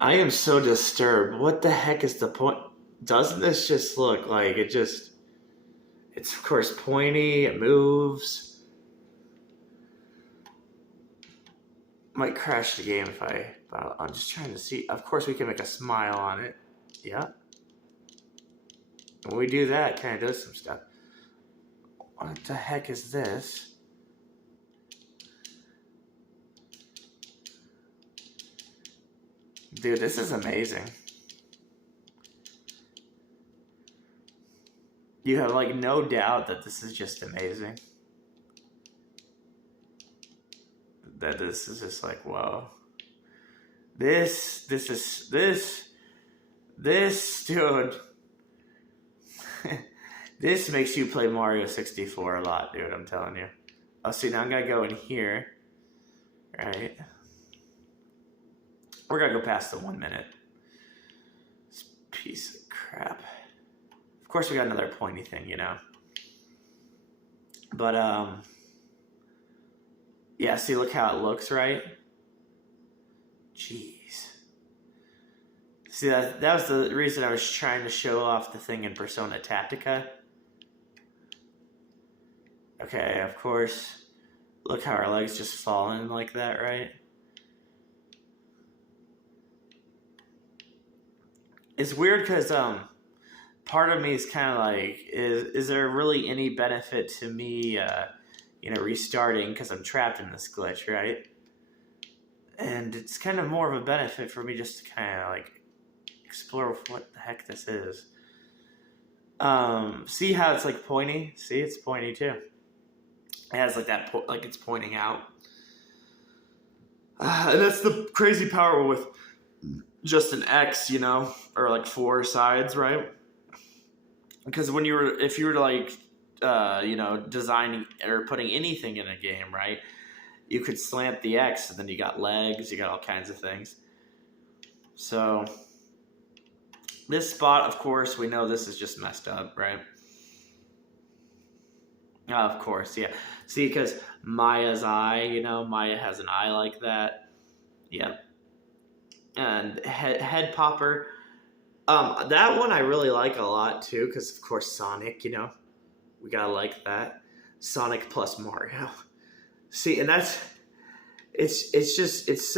I am so disturbed. What the heck is the point? Doesn't this just look like it just. It's, of course, pointy, it moves. Might crash the game if I'm just trying to see. Of course, we can make a smile on it. Yeah. When we do that, it kind of does some stuff. What the heck is this? Dude, this is amazing. You have like no doubt that this is just amazing. That this is just like, whoa. This, dude. This makes you play Mario 64 a lot, dude, I'm telling you. Oh, see, now I'm gonna go in here. Right? We're gonna go past the 1 minute. This piece of crap. Of course, we got another pointy thing, you know. But, yeah, see, look how it looks, right? Jeez. See, that was the reason I was trying to show off the thing in Persona Tactica. Okay, of course. Look how our legs just fall in like that, right? It's weird because, part of me is kind of like, is there really any benefit to me, restarting because I'm trapped in this glitch, right? And it's kind of more of a benefit for me just to kind of like explore what the heck this is. See how it's like pointy? See, it's pointy too. It has like that, like it's pointing out. And that's the crazy power with just an X, or like 4 sides, right? Because if you were to like, designing or putting anything in a game, right? You could slant the X, and then you got legs, you got all kinds of things. So this spot, of course, we know this is just messed up, right? Of course, yeah. See, because Maya's eye, Maya has an eye like that. Yep. And head popper. That one I really like a lot too, because of course Sonic, we gotta like that. Sonic plus Mario. See, and it's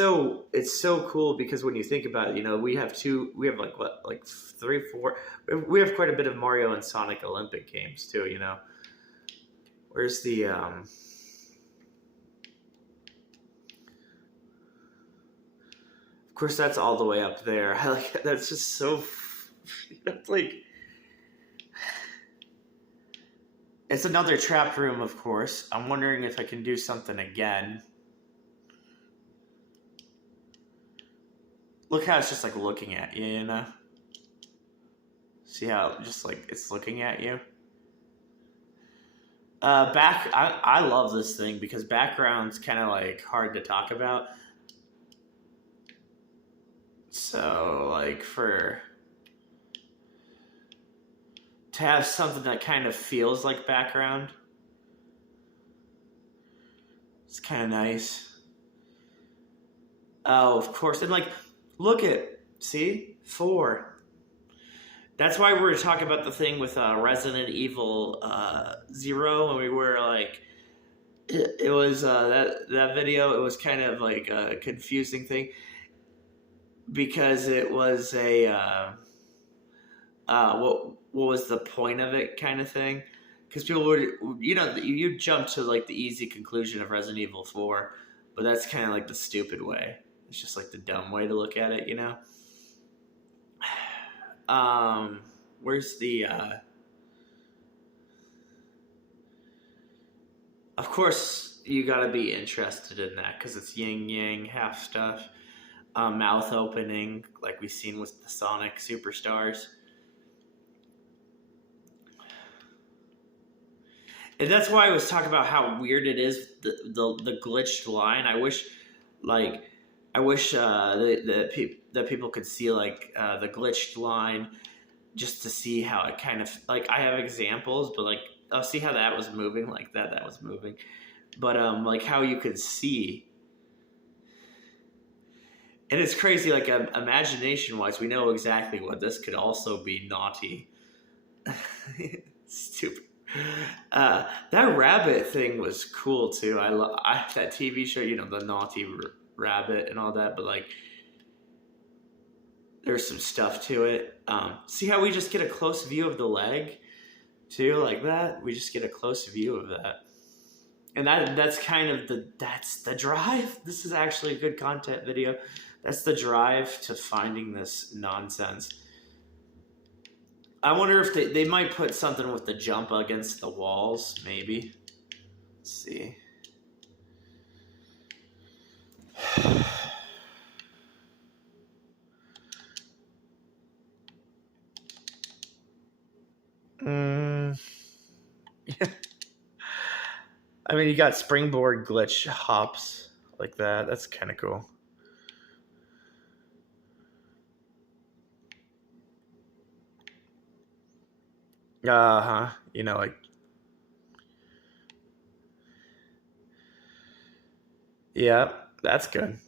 so cool because when you think about it, we have like 3, 4. We have quite a bit of Mario and Sonic Olympic games too, Where's the Of course, that's all the way up there. I like that's just so. That's like. It's another trap room, of course. I'm wondering if I can do something again. Look how it's just like looking at you, See how just like it's looking at you. I love this thing because background's kind of like hard to talk about. So like to have something that kind of feels like background, it's kind of nice. Oh, of course. And like, look at, see? 4. That's why we were talking about the thing with Resident Evil 0, and we were like, it was that video. It was kind of like a confusing thing because it was a what was the point of it kind of thing. Because people would, you jump to like the easy conclusion of Resident Evil 4, but that's kind of like the stupid way. It's just like the dumb way to look at it, Where's the, of course, you gotta be interested in that because it's yin-yang, half stuff. Mouth opening, like we've seen with the Sonic Superstars. And that's why I was talking about how weird it is, the glitched line. I wish that people could see like the glitched line just to see how it kind of like I have examples, but like I'll see how that was moving like that was moving, but like how you could see And it's crazy, like imagination-wise, we know exactly what this could also be naughty. Stupid. That rabbit thing was cool too. I that TV show, the naughty rabbit and all that, but like there's some stuff to it. See how we just get a close view of the leg too, like that. We just get a close view of that, and that's kind of that's the drive. This is actually a good content video. That's the drive to finding this nonsense. I wonder if they might put something with the jump against the walls, maybe. Let's see. I mean, you got springboard glitch hops like that. That's kind of cool. Uh-huh. Like... Yeah, that's good.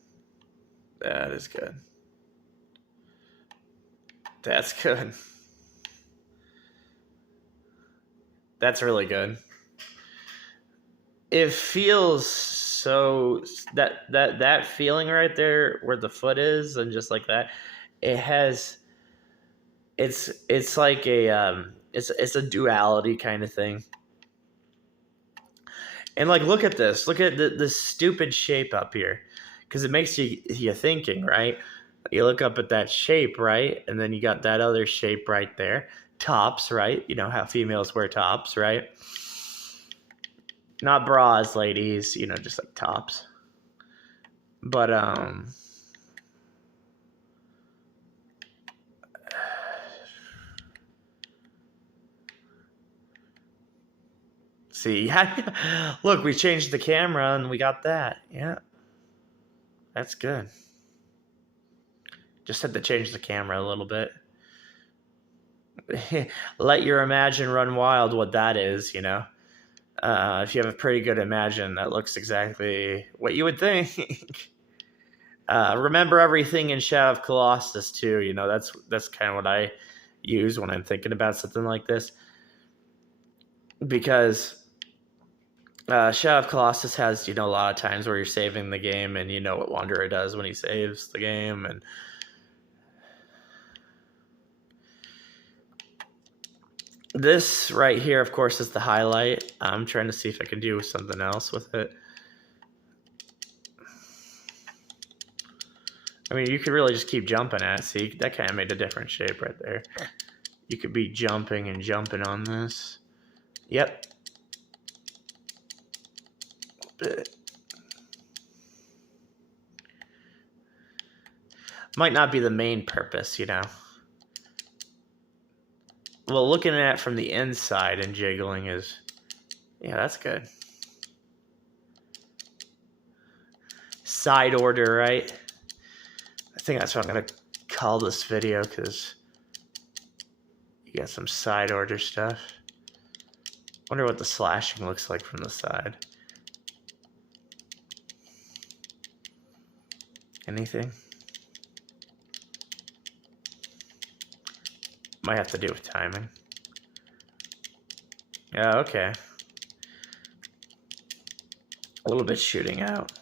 That is good. That's good. That's really good. It feels so... That feeling right there where the foot is and just like that, it has... It's like a... It's a duality kind of thing. And like, look at this. Look at this stupid shape up here, because it makes you thinking, right? You look up at that shape, right? And then you got that other shape right there. Tops, right? You know how females wear tops, right? Not bras, ladies. Just like tops. But see, look, we changed the camera and we got that. Yeah, that's good. Just had to change the camera a little bit. Let your imagine run wild what that is, if you have a pretty good imagine, that looks exactly what you would think. Remember everything in Shadow of Colossus too. That's kind of what I use when I'm thinking about something like this, because Shadow of Colossus has a lot of times where you're saving the game and what Wanderer does when he saves the game. And this right here, of course, is the highlight. I'm trying to see if I can do something else with it. I mean, you could really just keep jumping at it. See, that kind of made a different shape right there. You could be jumping and jumping on this. Yep. Might not be the main purpose, Well, looking at it from the inside and jiggling is... Yeah, that's good. Side order, right? I think that's what I'm going to call this video, because you got some side order stuff. Wonder what the slashing looks like from the side. Anything? Might have to do with timing. Yeah, okay. A little bit shooting out.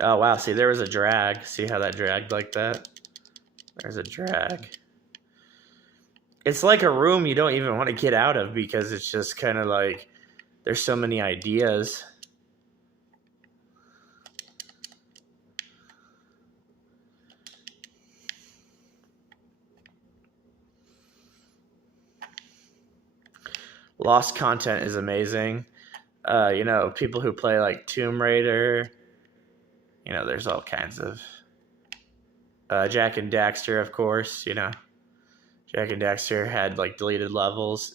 Oh, wow. See, there was a drag. See how that dragged like that? There's a drag. It's like a room you don't even want to get out of, because it's just kind of like there's so many ideas. Lost content is amazing. People who play like Tomb Raider, there's all kinds of Jak and Daxter, of course. Jak and Daxter had like deleted levels.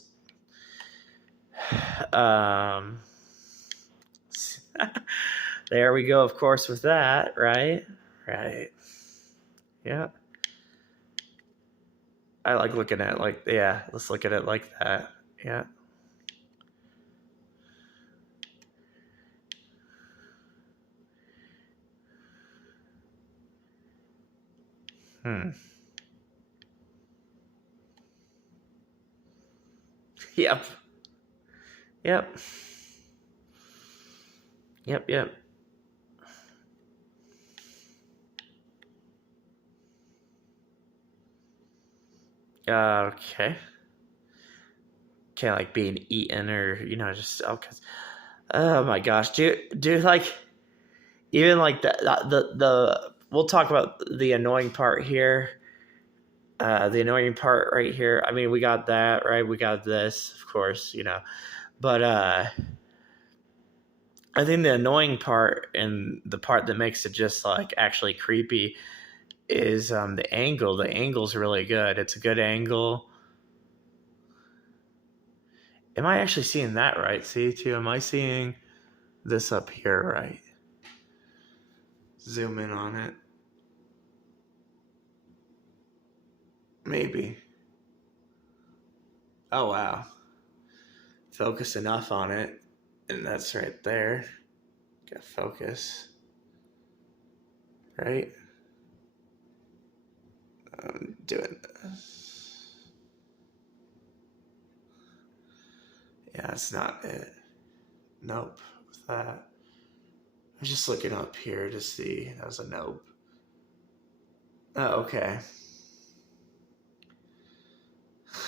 There we go, of course, with that, right? Right. Yeah. I like looking at it yeah, let's look at it like that. Yeah. Hmm. Yep. Yep. Yep. Yep. Okay. Can't like being eaten or just cause. Oh my gosh, do like even like the we'll talk about the annoying part here. The annoying part right here. I mean, we got that right. We got this, of course, but I think the annoying part and the part that makes it just like actually creepy is the angle. The angle's really good. It's a good angle. Am I actually seeing that right? See, too, am I seeing this up here right? Zoom in on it. Maybe. Oh, wow. Focus enough on it. And that's right there. Got focus. Right? I'm doing this. Yeah, that's not it. Nope. With that. I'm just looking up here to see. That was a nope. Oh, okay.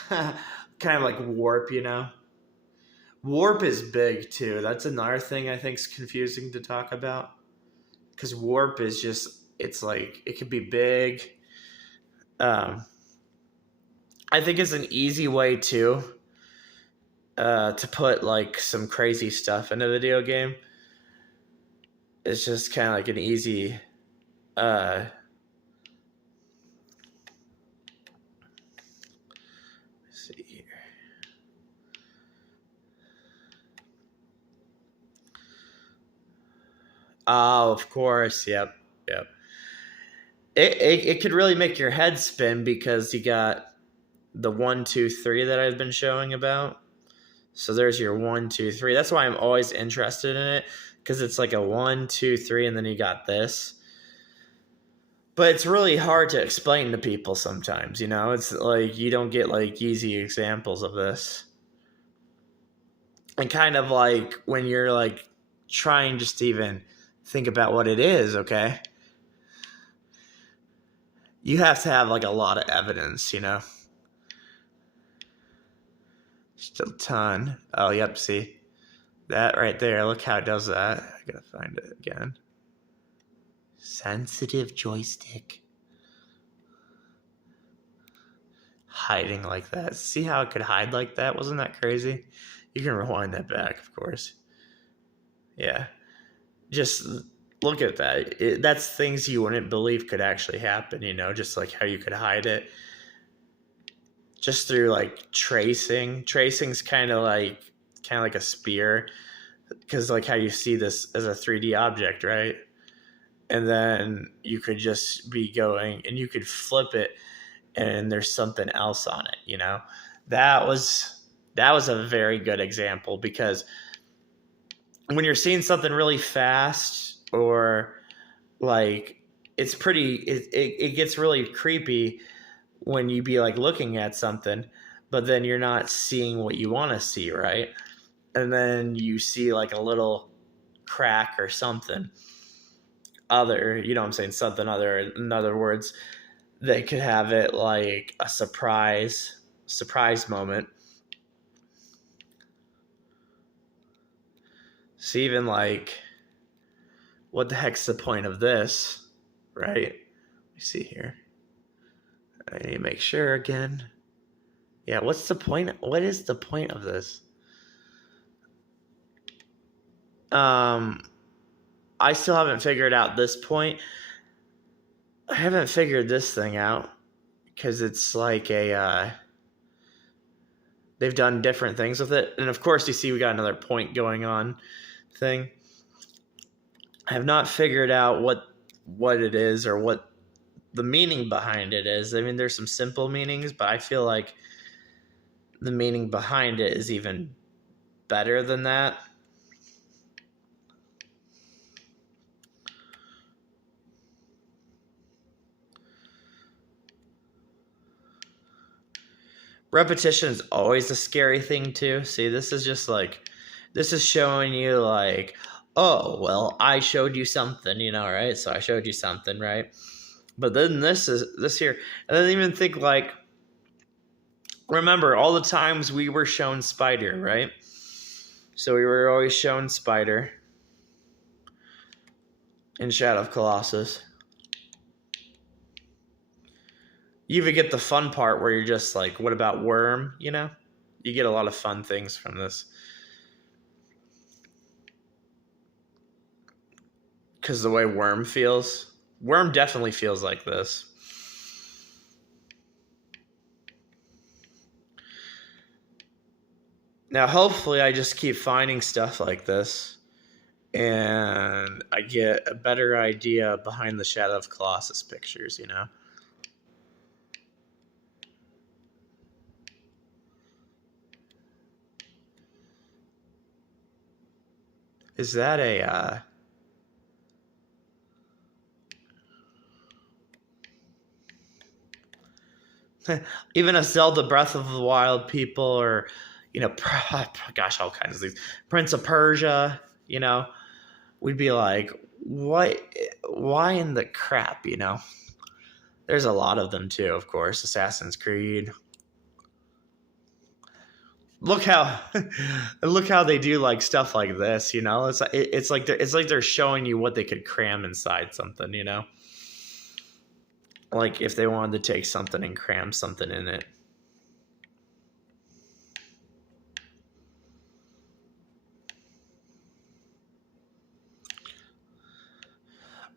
Kind of like warp, Warp is big too. That's another thing I think is confusing to talk about. Because warp is just, it's like, it could be big. I think it's an easy way to put like some crazy stuff in a video game. It's just kind of like an easy let's see here. Oh, of course. Yep. It could really make your head spin because you got the 1, 2, 3 that I've been showing about. So there's your 1, 2, 3. That's why I'm always interested in it, because it's like a 1, 2, 3, and then you got this. But it's really hard to explain to people sometimes, It's like you don't get like easy examples of this. And kind of like when you're like trying just to even think about what it is, okay? You have to have like a lot of evidence, Still a ton. Oh, yep, see? That right there, look how it does that. I gotta find it again. Sensitive joystick. Hiding like that. See how it could hide like that? Wasn't that crazy? You can rewind that back, of course. Yeah. Just look at that. That's things you wouldn't believe could actually happen, just like how you could hide it. Just through like tracing. Tracing's kind of like a spear, because like how you see this as a 3D object, right? And then you could just be going and you could flip it and there's something else on it, that was a very good example, because when you're seeing something really fast, or like it gets really creepy when you be like looking at something, but then you're not seeing what you want to see, right? And then you see like a little crack or something other, I'm saying, something other, in other words, that could have it like a surprise moment. So even like, what the heck's the point of this, right? Let me see here. I need to make sure again. Yeah, what's the point? What is the point of this? I still haven't figured out this point. I haven't figured this thing out, because it's like they've done different things with it. And of course, you see we got another point going on thing. I have not figured out what it is, or what the meaning behind it is. I mean, there's some simple meanings, but I feel like the meaning behind it is even better than that. Repetition is always a scary thing too. See, this is just like, this is showing you like, oh, well, I showed you something, right? So I showed you something, right? But then this here, and then even think like, remember all the times we were shown spider, right? So we were always shown spider in Shadow of Colossus. You even get the fun part where you're just like, what about worm, You get a lot of fun things from this. Because the way worm feels. Worm definitely feels like this. Now, hopefully I just keep finding stuff like this. And I get a better idea behind the Shadow of Colossus pictures, Is that a... even a Zelda Breath of the Wild people, or, gosh, all kinds of things. Prince of Persia, we'd be like, what? Why in the crap, There's a lot of them too, of course. Assassin's Creed. Look how they do like stuff like this, It's like they're showing you what they could cram inside something, Like if they wanted to take something and cram something in it.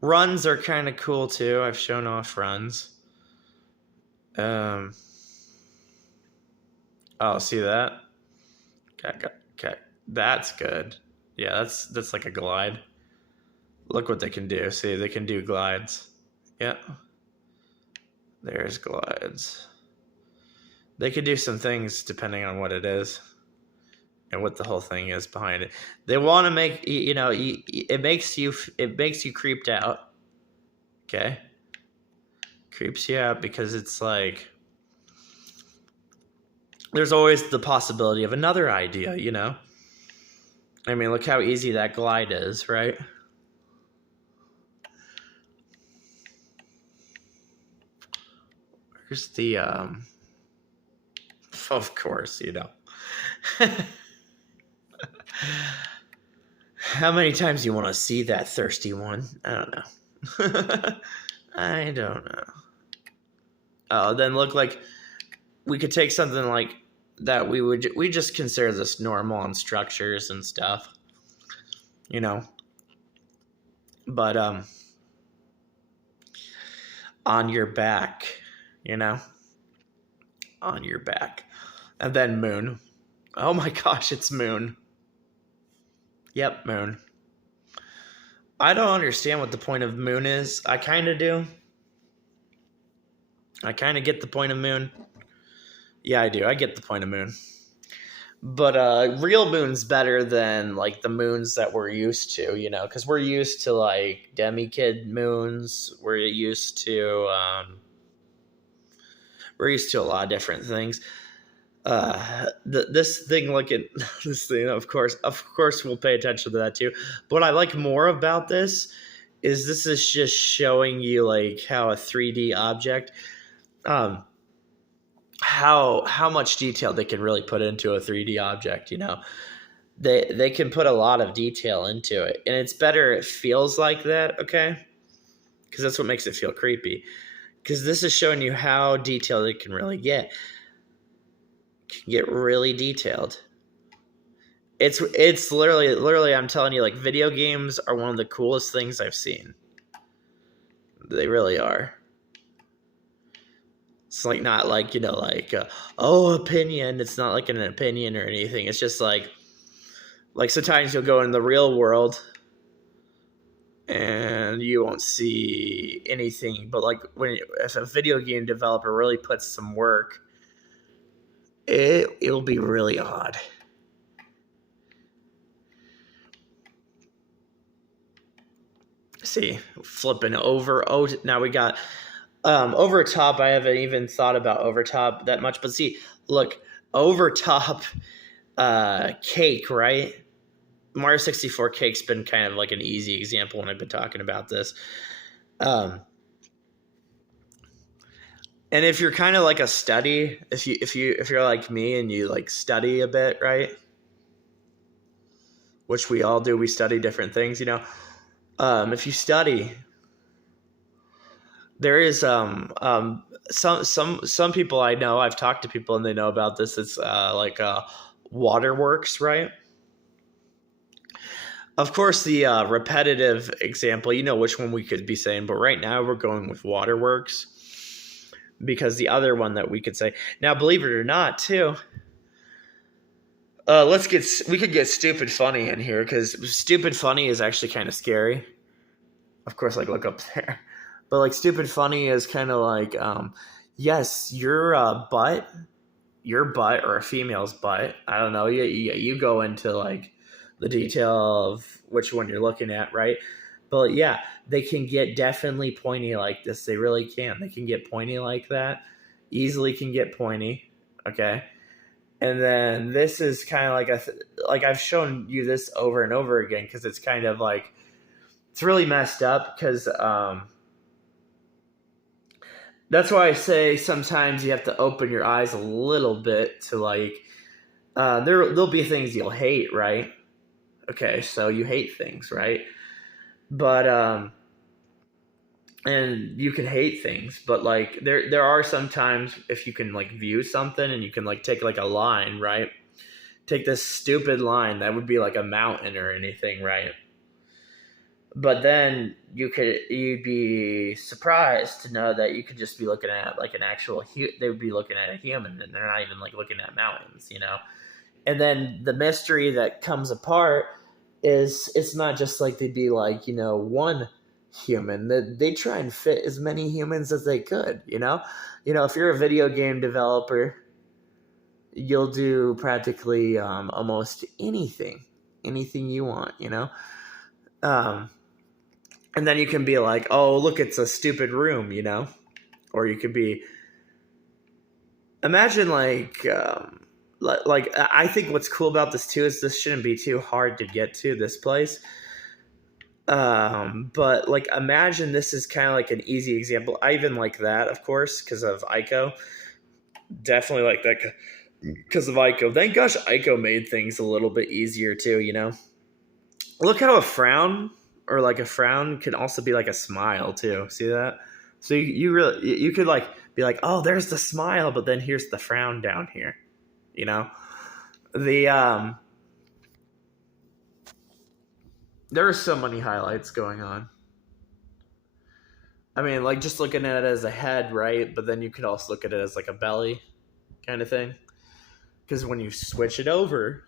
Runs are kind of cool too. I've shown off runs. Oh, see that? Okay. That's good. Yeah, that's like a glide. Look what they can do. See, they can do glides. Yeah. There's glides. They could do some things depending on what it is and what the whole thing is behind it. They want to make, it makes you creeped out. Okay? Creeps you out because it's like, there's always the possibility of another idea, I mean, look how easy that glide is, right? Where's the, of course, How many times do you want to see that thirsty one? I don't know. I don't know. Oh, then look like we could take something like that. We just consider this normal on structures and stuff, But on your back, on your back, and then moon. Oh my gosh, it's moon. Yep, moon. I don't understand what the point of moon is. I kind of do. I kind of get the point of moon. Yeah, I do. I get the point of moon. But real moon's better than like the moons that we're used to, because we're used to like demi-kid moons. We're used to a lot of different things. This thing, look at this thing. Of course, we'll pay attention to that too. But what I like more about this is just showing you like how a 3D object, how much detail they can really put into a 3D object. They can put a lot of detail into it, and it's better. It feels like that, okay? Because that's what makes it feel creepy. Because this is showing you how detailed it can really get. Can get really detailed. It's literally I'm telling you, like, video games are one of the coolest things I've seen. They really are. It's like not like, opinion. It's not like an opinion or anything. It's just like sometimes you'll go in the real world and you won't see anything. But like if a video game developer really puts some work, it'll be really odd. See, flipping over. Oh, now we got Overtop, I haven't even thought about overtop that much. But see, look, overtop cake, right? Mario 64 cake's been kind of like an easy example when I've been talking about this. Um, and if you're kind of like a study, if you're like me and you like study a bit, right? Which we all do, we study different things, you know. If you study, there is some people I know. I've talked to people and they know about this. It's like waterworks, right? Of course, the repetitive example, you know which one we could be saying, but right now we're going with waterworks because the other one that we could say now, believe it or not, too. We could get stupid funny in here because stupid funny is actually kind of scary. Of course, like look up there, but like stupid funny is kind of like, yes, your butt or a female's butt. I don't know. You go into like the detail of which one you're looking at, right? But yeah, they can get definitely pointy like this. They really can. They can get pointy like that. Easily can get pointy. Okay. And then this is kind of like I've shown you this over and over again because it's kind of like it's really messed up because that's why I say sometimes you have to open your eyes a little bit to like there'll be things you'll hate, right? Okay, so you hate things, right? But and you can hate things, but like there are some times if you can like view something and you can like take like a line, right? Take this stupid line that would be like a mountain or anything, right? But then you'd be surprised to know that you could just be looking at like an actual they would be looking at a human and they're not even like looking at mountains, you know. And then the mystery that comes apart is it's not just like they'd be like, you know, one human. They try and fit as many humans as they could, you know. If you're a video game developer, you'll do practically almost anything you want, you know. And then you can be like, oh, look, it's a stupid room, you know. Or you could be imagine like I think what's cool about this too is this shouldn't be too hard to get to this place. But like imagine this is kind of like an easy example. I even like that, of course, because of Ico. Definitely like that because of Ico. Thank gosh Ico made things a little bit easier too, you know. Look how a frown can also be like a smile too. See that? So you could like be like, oh, there's the smile, but then here's the frown down here. You know, there are so many highlights going on. I mean, like just looking at it as a head, right? But then you could also look at it as like a belly kind of thing. Because when you switch it over,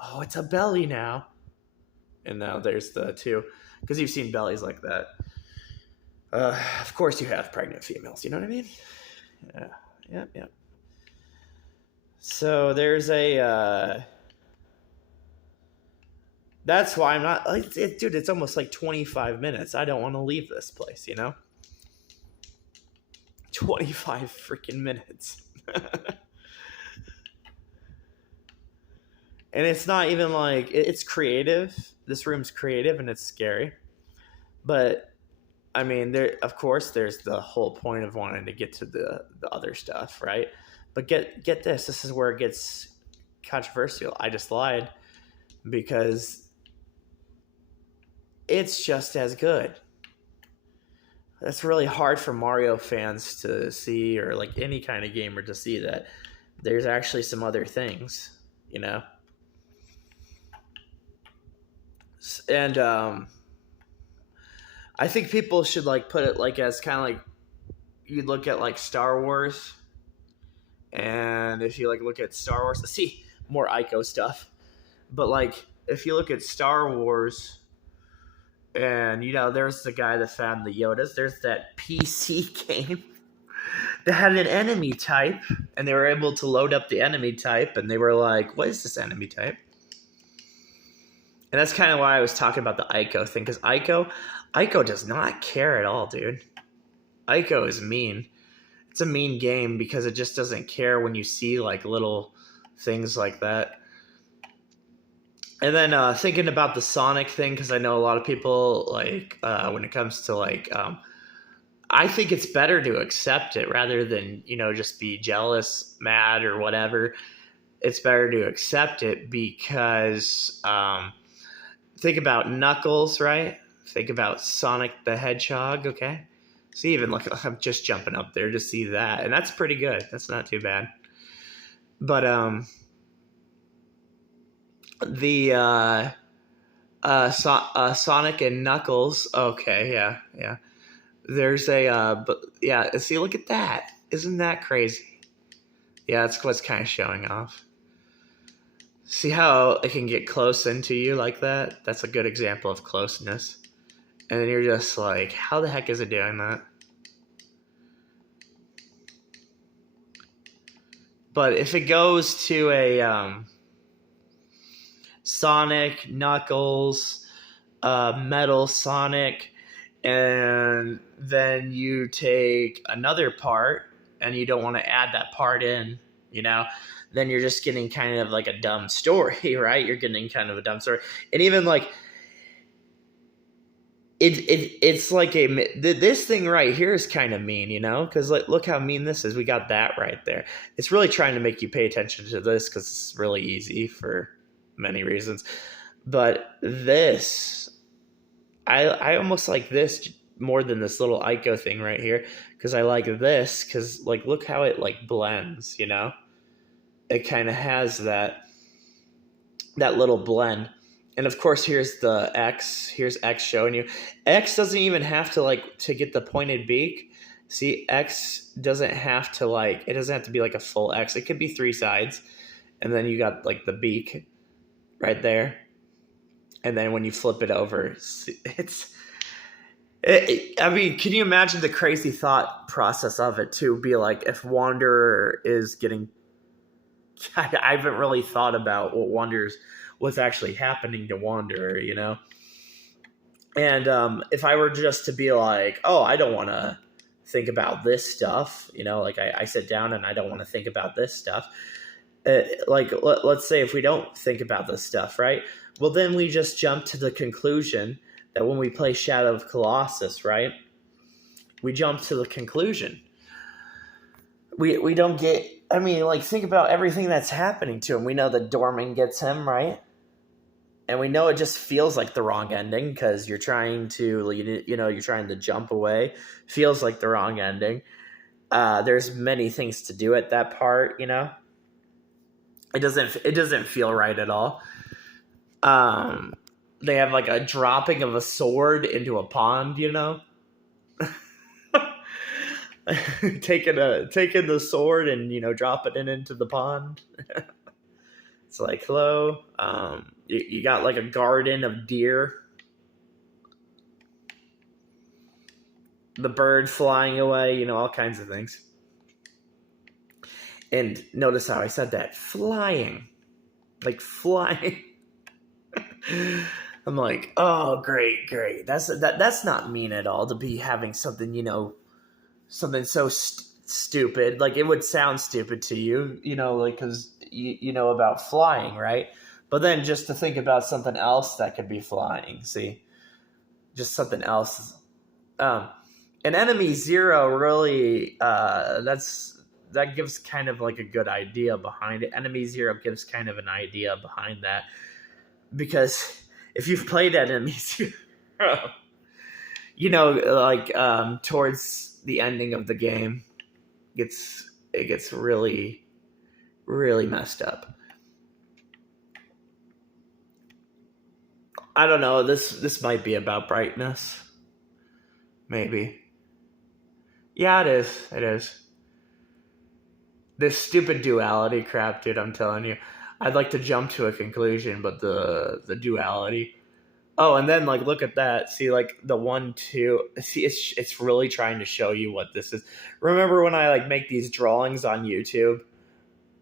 oh, it's a belly now. And now there's the two. Because you've seen bellies like that. Of course you have pregnant females, you know what I mean? Yeah. So there's that's why I'm not dude, it's almost like 25 minutes. I don't want to leave this place, you know? 25 freaking minutes. And it's not even like it's creative. This room's creative and it's scary. But I mean, of course there's the whole point of wanting to get to the other stuff, right? But get this. This is where it gets controversial. I just lied because it's just as good. That's really hard for Mario fans to see, or like any kind of gamer to see, that there's actually some other things, you know? And I think people should like put it like as kind of like you look at like Star Wars. And if you like look at Star Wars, see more Ico stuff. But like if you look at Star Wars, and you know, there's the guy that found the Yodas. There's that PC game that had an enemy type, and they were able to load up the enemy type, and they were like, "What is this enemy type?" And that's kind of why I was talking about the Ico thing, because Ico does not care at all, dude. Ico is mean. It's a mean game because it just doesn't care when you see like little things like that. And then thinking about the Sonic thing, because I know a lot of people like when it comes to like, I think it's better to accept it rather than just be jealous, mad, or whatever. It's better to accept it because think about Knuckles, right? Think about Sonic the Hedgehog. Okay, see, even look, I'm just jumping up there to see that, and that's pretty good. That's not too bad. But the Sonic and Knuckles. Okay, yeah. There's a but yeah. See, look at that. Isn't that crazy? Yeah, that's what's kind of showing off. See how it can get close into you like that? That's a good example of closeness. And then you're just like, how the heck is it doing that? But if it goes to a Sonic, Knuckles, Metal Sonic, and then you take another part and you don't want to add that part in, then you're just getting kind of like a dumb story, right? You're getting kind of a dumb story. And even like it's like this thing right here is kind of mean, because like look how mean this is. We got that right there. It's really trying to make you pay attention to this because it's really easy for many reasons. But this, I almost like this more than this little Ico thing right here, because I like this because like look how it like blends. It kind of has that little blend. And of course, here's the X. Here's X showing you. X doesn't even have to get the pointed beak. See, X doesn't have to it doesn't have to be like a full X. It could be 3 sides. And then you got like the beak right there. And then when you flip it over, I mean, can you imagine the crazy thought process of it to be like if Wanderer is getting... I haven't really thought about what's actually happening to Wanderer, And if I were just to be like, oh, I don't want to think about this stuff, like I sit down and I don't want to think about this stuff. Let's say if we don't think about this stuff, right? Well, then we just jump to the conclusion that when we play Shadow of Colossus, right? We jump to the conclusion. We don't get... I mean, like, think about everything that's happening to him. We know that Dorman gets him, right? And we know it just feels like the wrong ending because you're trying to, you're trying to jump away. Feels like the wrong ending. There's many things to do at that part, It doesn't feel right at all. They have like a dropping of a sword into a pond, taking the sword and dropping it into the pond. It's like, hello. You got like a garden of deer, the bird flying away, all kinds of things. And notice how I said that, flying, like flying. I'm like, oh, great. That's not mean at all to be having something, something so stupid. Like it would sound stupid to you, like because you know about flying, right? But then just to think about something else that could be flying, see, just something else. And Enemy Zero really, that gives kind of like a good idea behind it. Enemy Zero gives kind of an idea behind that because if you've played Enemy Zero, towards the ending of the game, it gets really, really messed up. I don't know. This might be about brightness. Maybe. Yeah, it is. It is. This stupid duality crap, dude, I'm telling you. I'd like to jump to a conclusion, but the duality. Oh, and then like look at that. See, like the 1, 2. See, it's really trying to show you what this is. Remember when I like make these drawings on YouTube?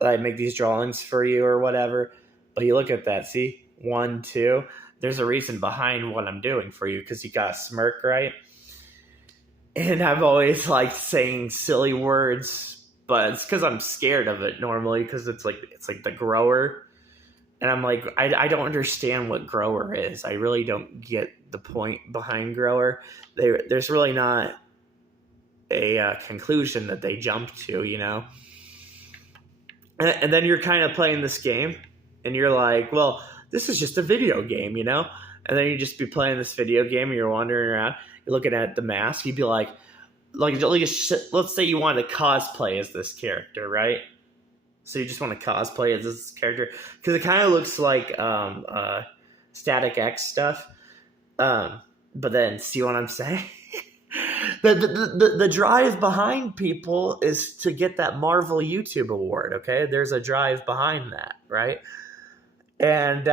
I make these drawings for you or whatever. But you look at that. See, 1, 2. There's a reason behind what I'm doing for you because you got a smirk, right? and I've always liked saying silly words, but it's because I'm scared of it normally because it's like the grower, and I'm like I don't understand what grower is. I really don't get the point behind grower. There's really not a conclusion that they jump to, you know. And then you're kind of playing this game, and you're like, well, this is just a video game, you know. And then you just be playing this video game, and you're wandering around, you're looking at the mask, you'd be like let's say you want to cosplay as this character, right? So you just want to cosplay as this character because it kind of looks like Static X stuff. But then, see what I'm saying? The drive behind people is to get that Marvel YouTube award. Okay, there's a drive behind that, right? And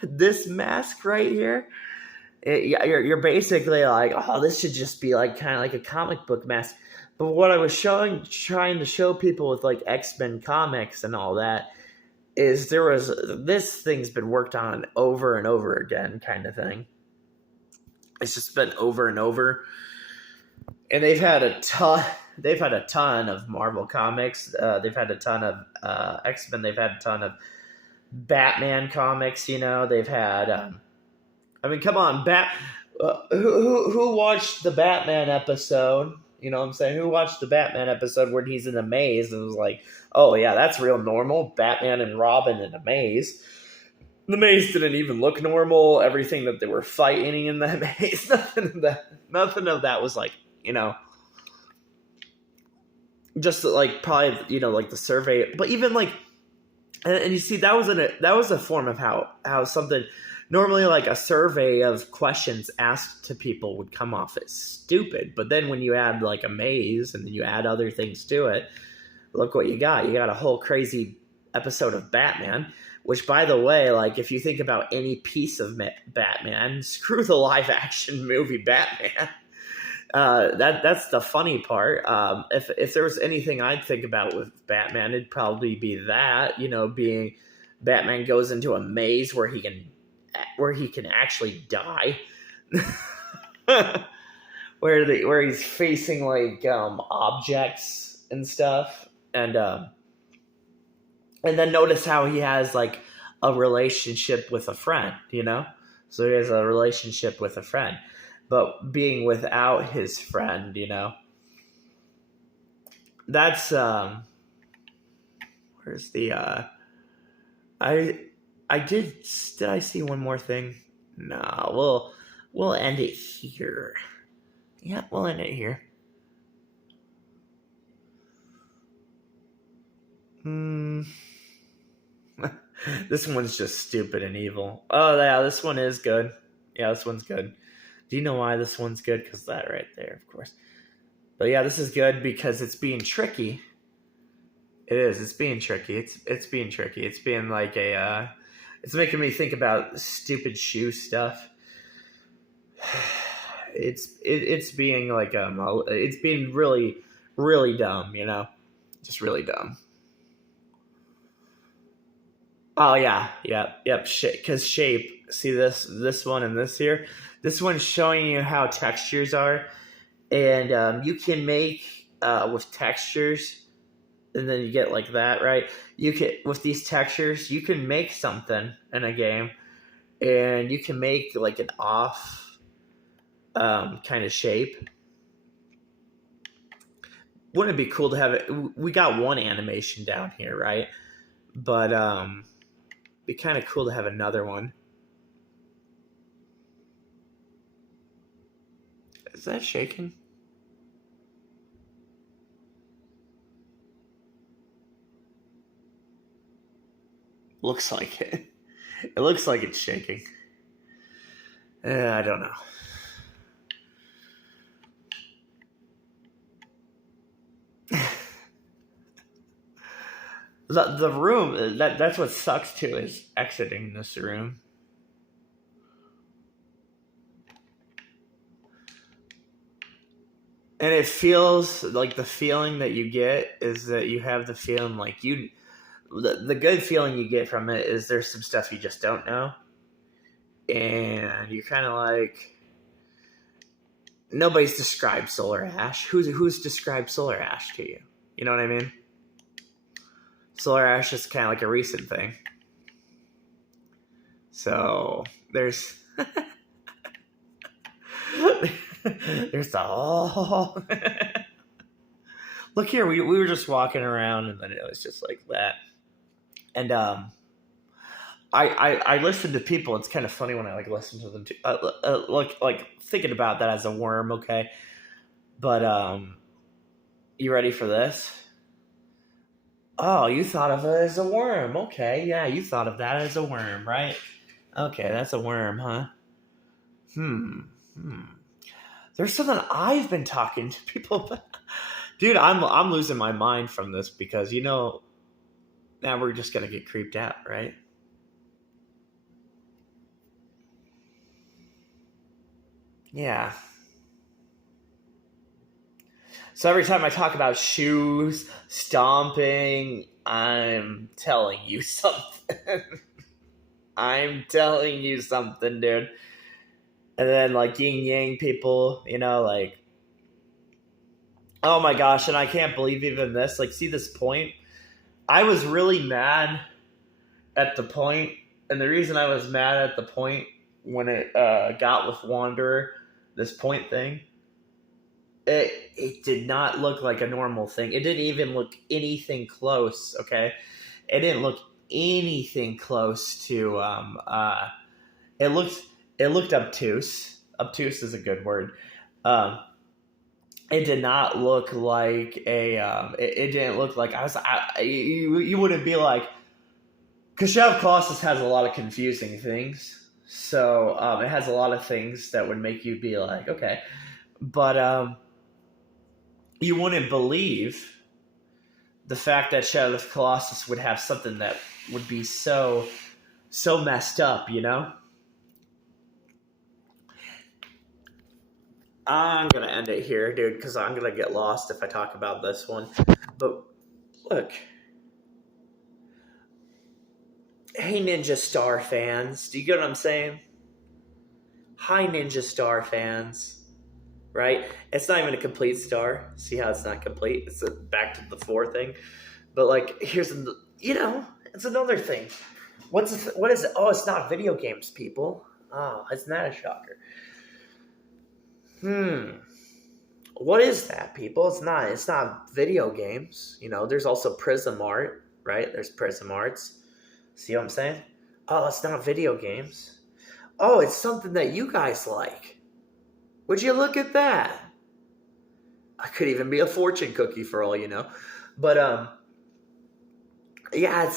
this mask right here. You're basically like, oh, this should just be like kind of like a comic book mask. But what I was trying to show people with like X-Men comics and all that is this thing's been worked on over and over again, kind of thing. It's just been over and over, and they've had a ton of Marvel comics. They've had a ton of X-Men. They've had a ton of Batman comics. You know, they've had. I mean, come on, who watched the Batman episode? You know what I'm saying? Who watched the Batman episode where he's in a maze and was like, oh, yeah, that's real normal. Batman and Robin in a maze. The maze didn't even look normal. Everything that they were fighting in that maze, nothing of that was like, you know, just like probably, you know, like the survey. But even like, and you see, that was a form of how something. Normally, like a survey of questions asked to people would come off as stupid. But then when you add like a maze and then you add other things to it, look what you got. You got a whole crazy episode of Batman, which, by the way, like if you think about any piece of Batman, screw the live action movie Batman. That's the funny part. If there was anything I'd think about with Batman, it'd probably be that, you know, being Batman goes into a maze where he can actually die, where he's facing like objects and stuff, and then notice how he has like a relationship with a friend, you know. So he has a relationship with a friend, but being without his friend, you know. That's where's the did I see one more thing? No, we'll end it here. Yeah, we'll end it here. This one's just stupid and evil. Oh yeah, this one is good. Yeah, this one's good. Do you know why this one's good? Because that right there, of course. But yeah, this is good because it's being tricky. It is. It's being tricky. It's being tricky. It's being like a. It's making me think about stupid shoe stuff. It's being like it's being really, really dumb, you know, just really dumb. Oh yeah, yep. Because shape. See this one and this here. This one's showing you how textures are, and you can make with textures. And then you get like that, right? You can, with these textures, you can make something in a game, and you can make like an off kind of shape. Wouldn't it be cool to have it? We got one animation down here, right? But be kind of cool to have another one. Is that shaking? Looks like it. It looks like it's shaking. I don't know. The room, that's what sucks too, is exiting this room. And it feels like the feeling that you get is that you have the feeling like the good feeling you get from it is there's some stuff you just don't know. And you're kind of like, nobody's described solar ash. Who's described solar ash to you? You know what I mean? Solar ash is kind of like a recent thing. So there's there's the whole look here. We were just walking around, and then it was just like that. And I listen to people. It's kind of funny when I like listen to them too. Like thinking about that as a worm, okay? But you ready for this? Oh, you thought of it as a worm, okay? Yeah, you thought of that as a worm, right? Okay, that's a worm, huh? There's something I've been talking to people about. Dude, I'm losing my mind from this because now we're just gonna get creeped out, right? Yeah. So every time I talk about shoes, stomping, I'm telling you something. I'm telling you something, dude. And then like yin yang people, like, oh my gosh, and I can't believe even this. Like, see this point? I was really mad at the point, and the reason I was mad at the point when it got with Wanderer, this point thing, it did not look like a normal thing. It didn't even look anything close, okay? It didn't look anything close to it looked obtuse. Obtuse is a good word. It did not look like it didn't look like you wouldn't be like, because Shadow of Colossus has a lot of confusing things, so it has a lot of things that would make you be like, okay, but you wouldn't believe the fact that Shadow of Colossus would have something that would be so messed up, I'm going to end it here, dude, because I'm going to get lost if I talk about this one. But look. Hey, Ninja Star fans. Do you get what I'm saying? Hi, Ninja Star fans. Right? It's not even a complete star. See how it's not complete? It's back to the 4 thing. But, like, here's, it's another thing. What is it? Oh, it's not video games, people. Oh, isn't that a shocker? What is that, people? It's not video games. There's also Prism Art, right? There's Prism Arts. See what I'm saying? Oh, it's not video games. Oh, it's something that you guys like. Would you look at that? I could even be a fortune cookie for all you know. But, yeah,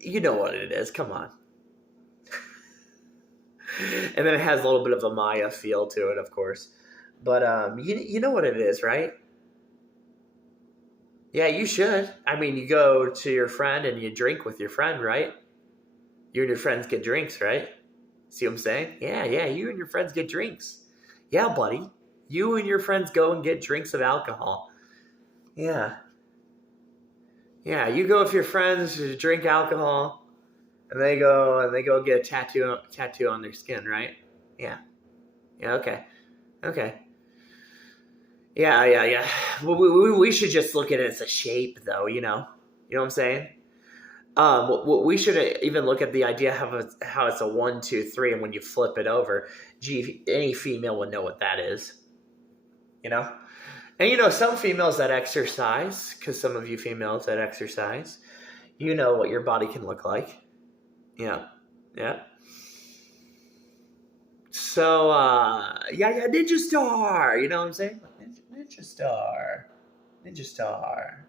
you know what it is. Come on. And then it has a little bit of a Maya feel to it, of course. But, you know what it is, right? Yeah, you should. I mean, you go to your friend and you drink with your friend, right? You and your friends get drinks, right? See what I'm saying? Yeah, you and your friends get drinks. Yeah, buddy. You and your friends go and get drinks of alcohol. Yeah. Yeah, you go with your friends to drink alcohol, and they go get a tattoo on their skin, right? Yeah. Yeah, okay. Yeah. Well, we should just look at it as a shape, though, You know what I'm saying? We should even look at the idea how it's a 1, 2, 3, and when you flip it over, any female would know what that is, And some females that exercise, because some of you females that exercise, you know what your body can look like. Yeah. So, Ninja Star, you know what I'm saying? Ninja Star.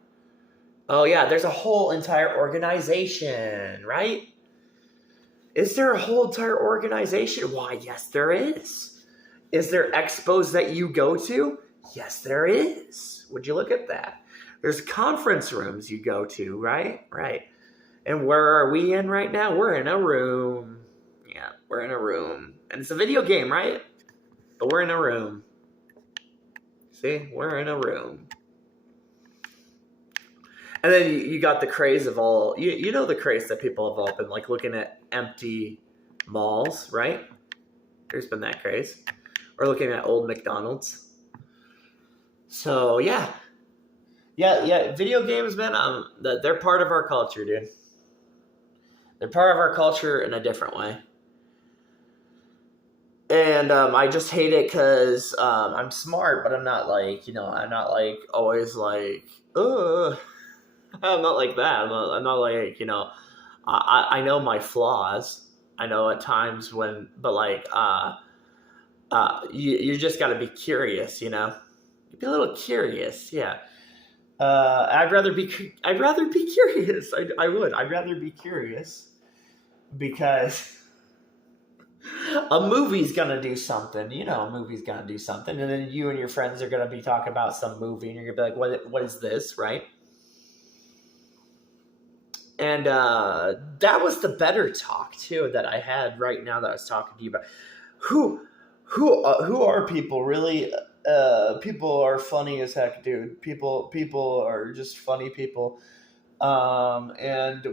Oh, yeah, there's a whole entire organization, right? Is there a whole entire organization? Why, yes, there is. Is there expos that you go to? Yes, there is. Would you look at that? There's conference rooms you go to, right? Right. And where are we in right now? We're in a room. Yeah, we're in a room. And it's a video game, right? But we're in a room. See? We're in a room. And then you got the craze of all, you know the craze that people have all been like looking at empty malls, right? There's been that craze. Or looking at old McDonald's. So yeah. Video games, man. They're part of our culture, dude. They're part of our culture in a different way. And I just hate it because I'm smart, but I'm not like, I'm not like always like, ugh. I'm not like that. I'm not like, I know my flaws. I know at times when, but like, you just got to be curious, Be a little curious, yeah. I'd rather be curious. I would. I'd rather be curious because a movie's gonna do something. A movie's gonna do something, and then you and your friends are gonna be talking about some movie, and you're gonna be like, "What is this?" Right? And that was the better talk too that I had right now that I was talking to you about. Who are people really? People are funny as heck, dude. People are just funny people. And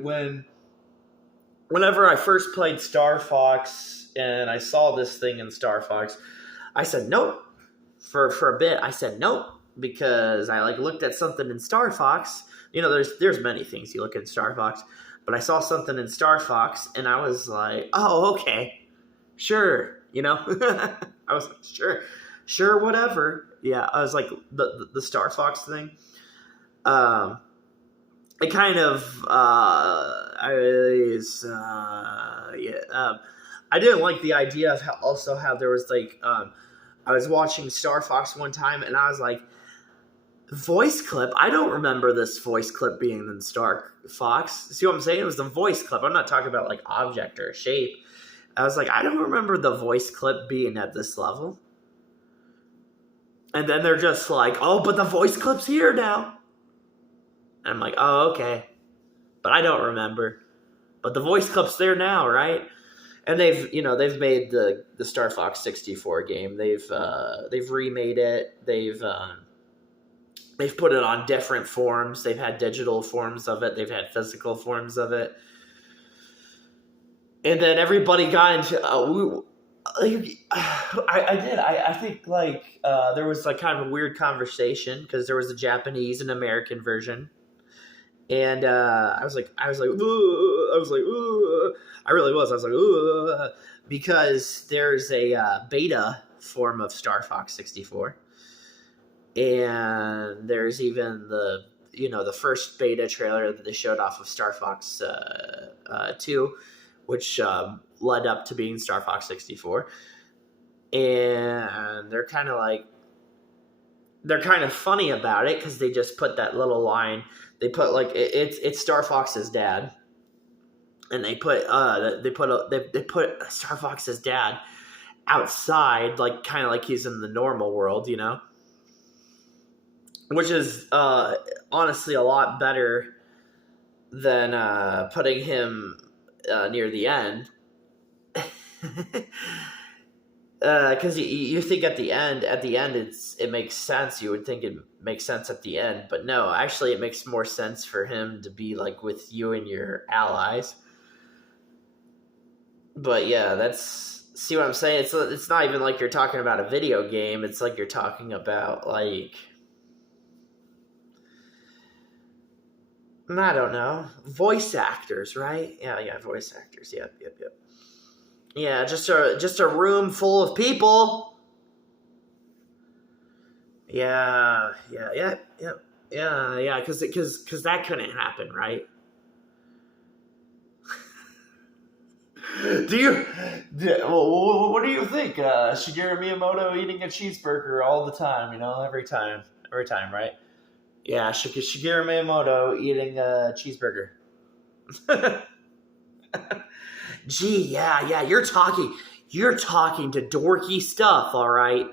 whenever I first played Star Fox and I saw this thing in Star Fox, I said nope. For a bit, I said nope because I looked at something in Star Fox. There's many things you look at in Star Fox, but I saw something in Star Fox and I was like, oh, okay, sure. I was like, sure, whatever. Yeah, I was like the Star Fox thing. It kind of I didn't like the idea of how there was I was watching Star Fox one time and I was like, voice clip? I don't remember this voice clip being in Star Fox. See what I'm saying? It was the voice clip. I'm not talking about object or shape. I was like, I don't remember the voice clip being at this level. And then they're just like, oh, but the voice clip's here now. And I'm like, oh, okay. But I don't remember. But the voice clip's there now, right? And they've made the Star Fox 64 game. They've remade it. They've put it on different forms. They've had digital forms of it. They've had physical forms of it. And then everybody got into I think there was kind of a weird conversation because there was a Japanese and American version. And I was like, ooh. I really was. I was like, ooh, because there's a beta form of Star Fox 64, and there's even the first beta trailer that they showed off of Star Fox 2, which led up to being Star Fox 64, and they're kind of funny about it because they just put that little line. They put it's Star Fox's dad, and they put Star Fox's dad outside, kind of like he's in the normal world, which is honestly a lot better than putting him near the end. Because you think at the end it makes sense. You would think it makes sense at the end, but no, actually it makes more sense for him to be with you and your allies. But yeah, see what I'm saying? It's not even like you're talking about a video game. It's like you're talking about I don't know, voice actors, right? Yeah, voice actors. Yep. Yeah, just a room full of people. Yeah. Because that couldn't happen, right? What do you think? Shigeru Miyamoto eating a cheeseburger all the time, every time, right? Yeah, Shigeru Miyamoto eating a cheeseburger. Gee, yeah, you're talking to dorky stuff, all right?